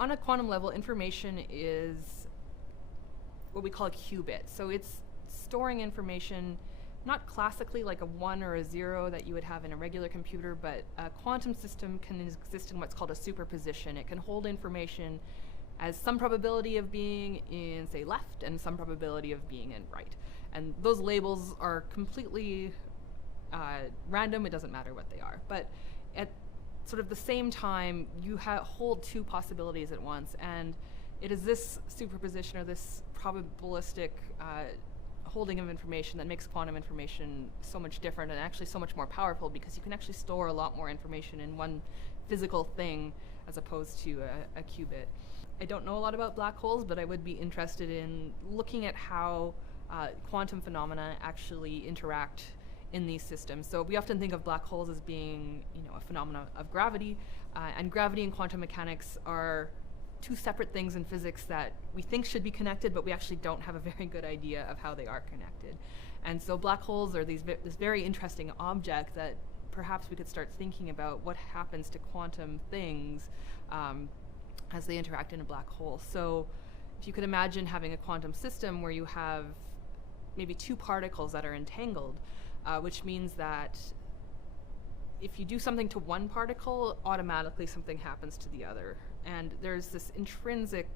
on a quantum level, information is what we call a qubit. So it's storing information not classically like a 1 or a 0 that you would have in a regular computer, but a quantum system can exist in what's called a superposition. It can hold information as some probability of being in, say, left and some probability of being in right. And those labels are completely random. It doesn't matter what they are. But at sort of the same time, you hold two possibilities at once. And it is this superposition or this probabilistic holding of information that makes quantum information so much different and actually so much more powerful, because you can actually store a lot more information in one physical thing as opposed to a qubit. I don't know a lot about black holes, but I would be interested in looking at how quantum phenomena actually interact in these systems. So we often think of black holes as being, a phenomenon of gravity, and gravity and quantum mechanics are two separate things in physics that we think should be connected, but we actually don't have a very good idea of how they are connected. And so black holes are this very interesting object that perhaps we could start thinking about what happens to quantum things as they interact in a black hole. So if you could imagine having a quantum system where you have maybe two particles that are entangled, which means that if you do something to one particle, automatically something happens to the other. And there's this intrinsic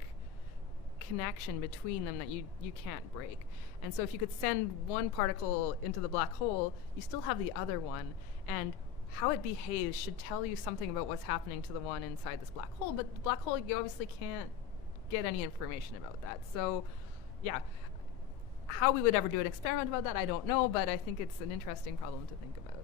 connection between them that you can't break. And so if you could send one particle into the black hole, you still have the other one. And how it behaves should tell you something about what's happening to the one inside this black hole. But the black hole, you obviously can't get any information about that. So, yeah. How we would ever do an experiment about that, I don't know, but I think it's an interesting problem to think about.